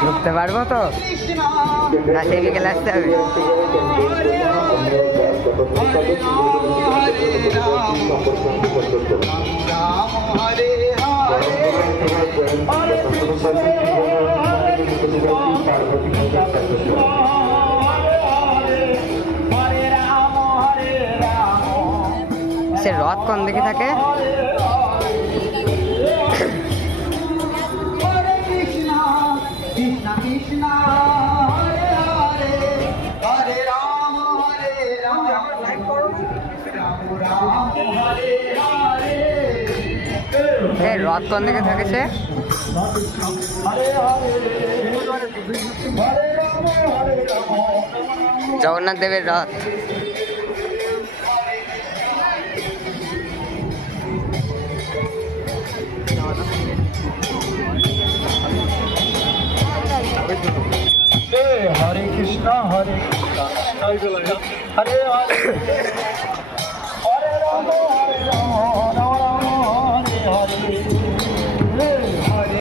ঢুকতে পারবো তো না সেদিকে গেলে আসতে হবে সে রথ কোন দিকে থাকে রথ কোন দিকে থাকে সে জগন্নাথ দেবের রথ हरे कृष्णा हरे कृष्णा हरे हरे